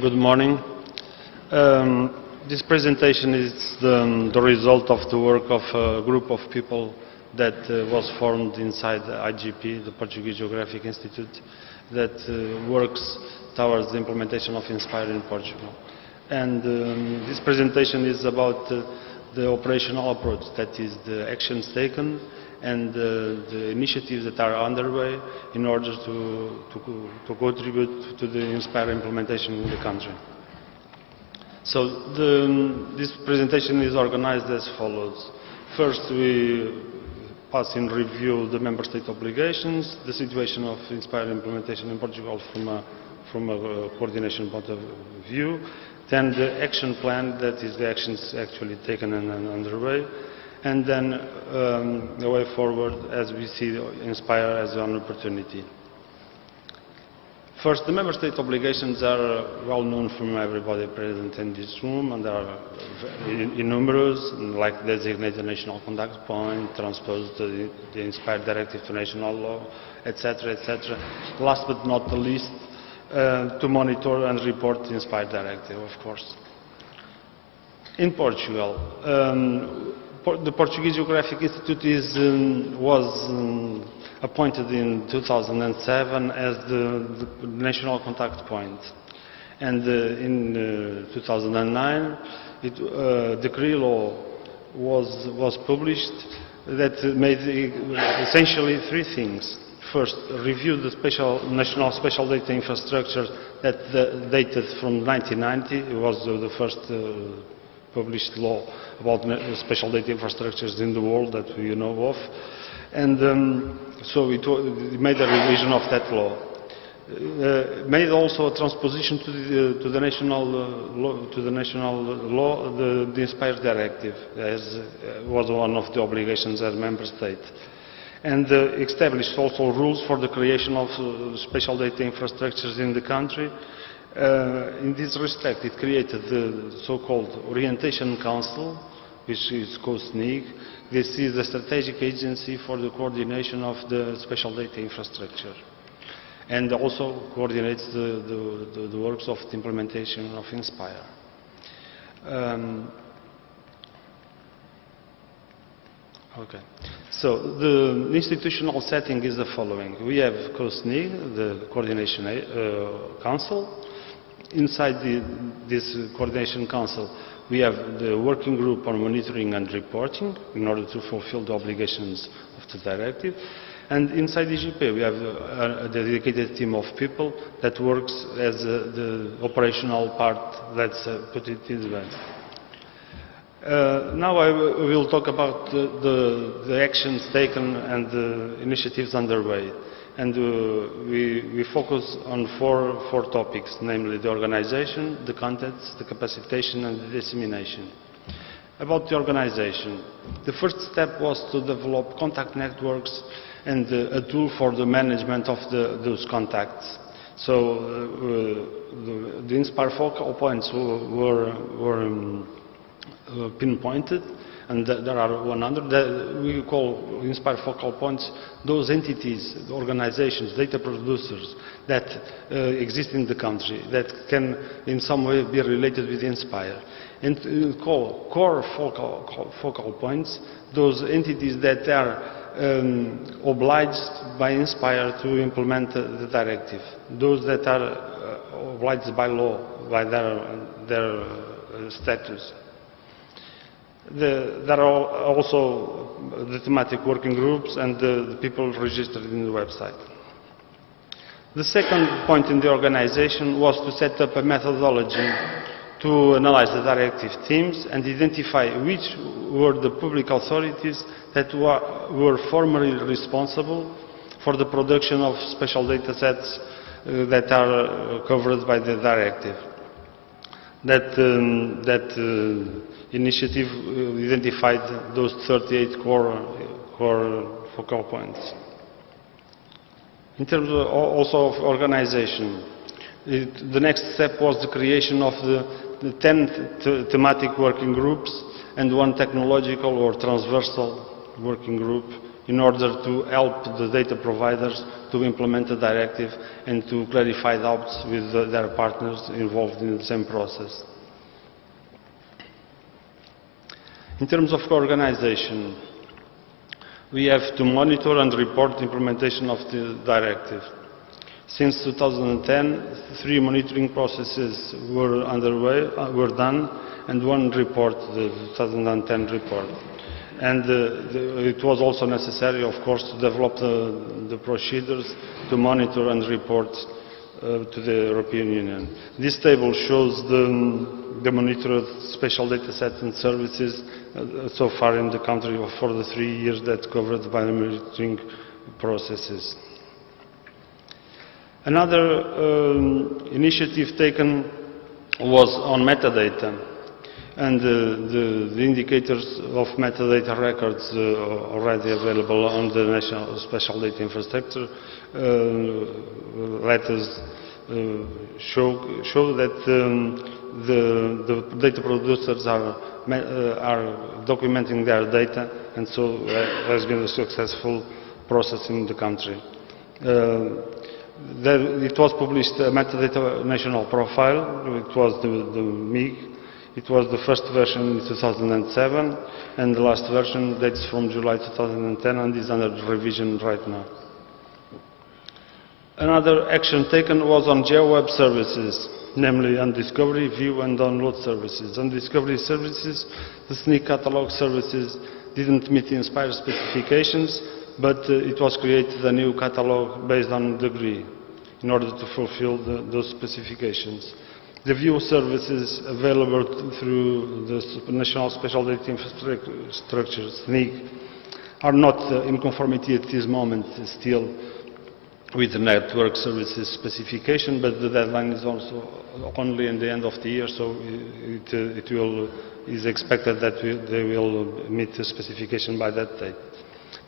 Good morning. This presentation is the result of the work of a group of people that was formed inside the IGP, the Portuguese Geographic Institute, that works towards the implementation of INSPIRE in Portugal. And this presentation is about the operational approach, that is the actions taken and the initiatives that are underway in order to contribute to the INSPIRE implementation in the country. So this presentation is organized as follows. First, we pass in review the member state obligations, the situation of INSPIRE implementation in Portugal from a coordination point of view, then the action plan, that is the actions actually taken and underway, and then the way forward as we see INSPIRE as an opportunity. First, the member state obligations are well known from everybody present in this room, and are numerous, like designate a national contact point, transpose the INSPIRE Directive to national law, etc., etc. Last but not the least, to monitor and report the INSPIRE Directive, of course. In Portugal, the Portuguese Geographic Institute was appointed in 2007 as the national contact point. And in 2009, decree law was published that made essentially three things. First, review the national special data infrastructure that dated from 1990. It was the first published law about special data infrastructures in the world that we know of. And so it made a revision of that law. Made also a transposition to the national law, the INSPIRE Directive, as was one of the obligations as member state. And established also rules for the creation of special data infrastructures in the country. In this respect, it created the so-called Orientation Council, which is called SNIG. This is the strategic agency for the coordination of the special data infrastructure, and also coordinates the works of the implementation of INSPIRE. Okay. So the institutional setting is the following. We have COSNIG, the Coordination Council. Inside this Coordination Council, we have the working group on monitoring and reporting in order to fulfill the obligations of the directive. And inside the IGP, we have a dedicated team of people that works as the operational part that's put it in the bed. Now I will talk about the actions taken and the initiatives underway. And we focus on four topics, namely the organization, the contents, the capacitation, and the dissemination. About the organization, the first step was to develop contact networks and a tool for the management of those contacts. So the INSPIRE focal points were pinpointed, and there are 100 that we call INSPIRE focal points, those entities, organizations, data producers that exist in the country that can in some way be related with INSPIRE. And we call core focal points those entities that are obliged by INSPIRE to implement the directive, those that are obliged by law, by their status. There are also the thematic working groups and the people registered in the website. The second point in the organization was to set up a methodology to analyze the directive themes and identify which were the public authorities that were formally responsible for the production of special data sets that are covered by the directive. That initiative identified those 38 core focal points. In terms of also of organization, the next step was the creation of the 10 thematic working groups and one technological or transversal working group in order to help the data providers to implement the directive and to clarify doubts with their partners involved in the same process. In terms of organization, we have to monitor and report the implementation of the directive. Since 2010, 3 monitoring processes were done, and 1 report, the 2010 report. And it was also necessary, of course, to develop the procedures to monitor and report to the European Union. This table shows the monitored spatial data sets and services so far in the country for the 3 years that covered by the monitoring processes. Another initiative taken was on metadata, and the indicators of metadata records already available on the National Spatial Data Infrastructure let us show that the data producers are documenting their data, and so has been a successful process in the country. It was published a metadata national profile. It was the MIG. It was the first version in 2007, and the last version dates from July 2010 and is under revision right now. Another action taken was on GeoWeb services, namely on discovery, view and download services. On discovery services, the SNIG catalog services didn't meet the INSPIRE specifications, but it was created a new catalog based on degree in order to fulfill those specifications. The view services available through the National Spatial Data Infrastructure, SNIG, are not in conformity at this moment still with the network services specification, but the deadline is also only in the end of the year, so it is expected that they will meet the specification by that date.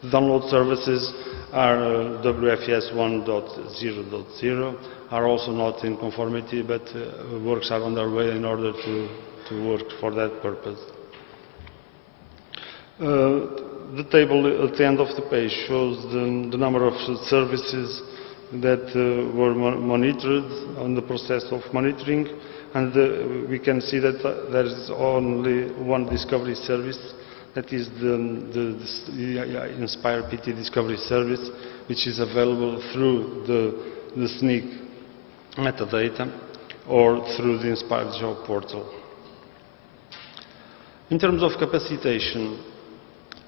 The download services are WFS 1.0.0, are also not in conformity, but works are underway in order to work for that purpose. The table at the end of the page shows the number of services that were monitored on the process of monitoring, and we can see that there is only 1 discovery service, that is the INSPIRE PT Discovery Service, which is available through the SNIG metadata or through the INSPIRE Geo portal. In terms of capacitation,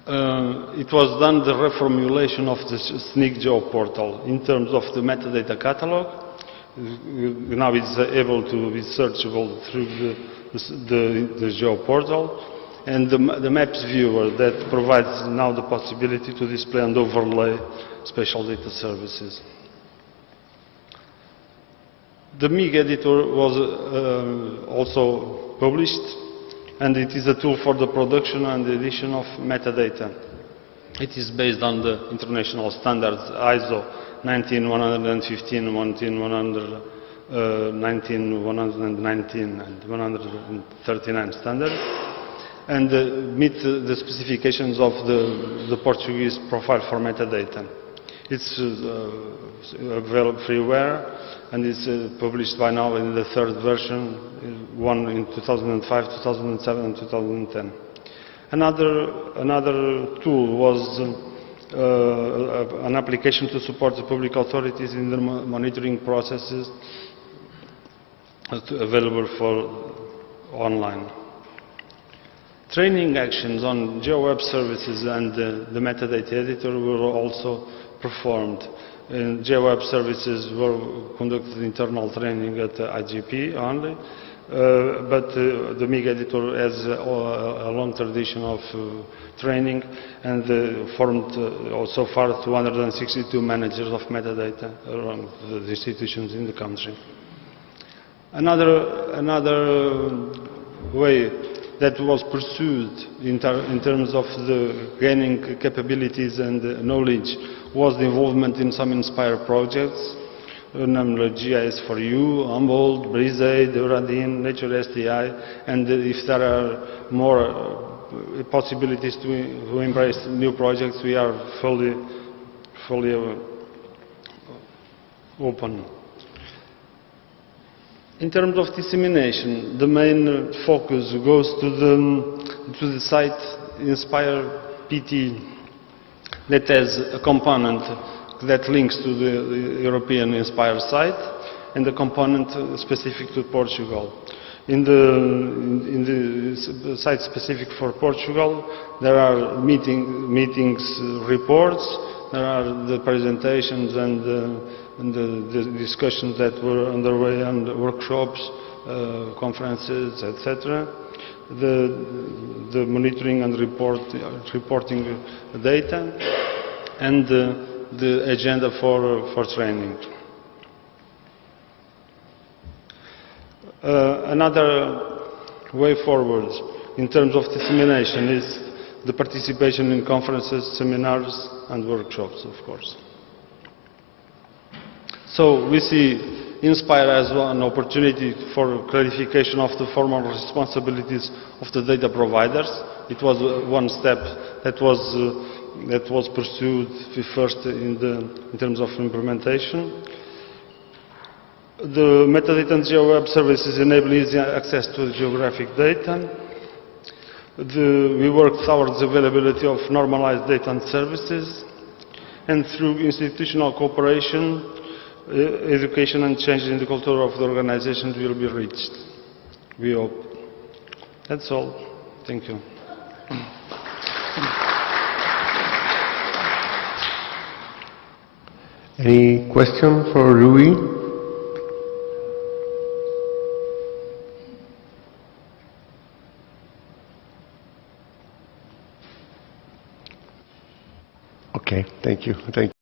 it was done the reformulation of the SNIG Geo portal in terms of the metadata catalog. Now it's able to be searchable through the Geo portal, and the maps viewer that provides now the possibility to display and overlay spatial data services. The MIG editor was also published, and it is a tool for the production and the edition of metadata. It is based on the international standards ISO 19115, 19119, and 139 standards, and meet the specifications of the Portuguese profile for metadata. It's available freeware, and it's published by now in the 3rd version, one in 2005, 2007 and 2010. Another tool was an application to support the public authorities in the monitoring processes available for online. Training actions on GeoWeb services and the metadata editor were also performed. In GeoWeb services were conducted internal training at IGP only, but the MIG editor has a long tradition of training and formed so far 262 managers of metadata around the institutions in the country. Another way that was pursued in terms of the gaining capabilities and knowledge was the involvement in some INSPIRE projects, namely GIS4U, Humboldt, Brisade, Euradin, Nature STI, and if there are more possibilities to embrace new projects, we are fully open. In terms of dissemination, the main focus goes to the site INSPIRE PT that has a component that links to the European INSPIRE site and a component specific to Portugal. In the site specific for Portugal, there are meetings reports, there are the presentations and the discussions that were underway, and workshops, conferences, etc. The monitoring and reporting data, and the agenda for training. Another way forward in terms of dissemination is the participation in conferences, seminars and workshops, of course. So we see INSPIRE as an opportunity for clarification of the formal responsibilities of the data providers. It was one step that was pursued first in terms of implementation. The metadata and GeoWeb services enable easy access to geographic data. We worked towards the availability of normalized data and services, and through institutional cooperation, education and change in the culture of the organization will be reached, we hope. That's all. Thank you. Any question for Rui? Okay, thank you.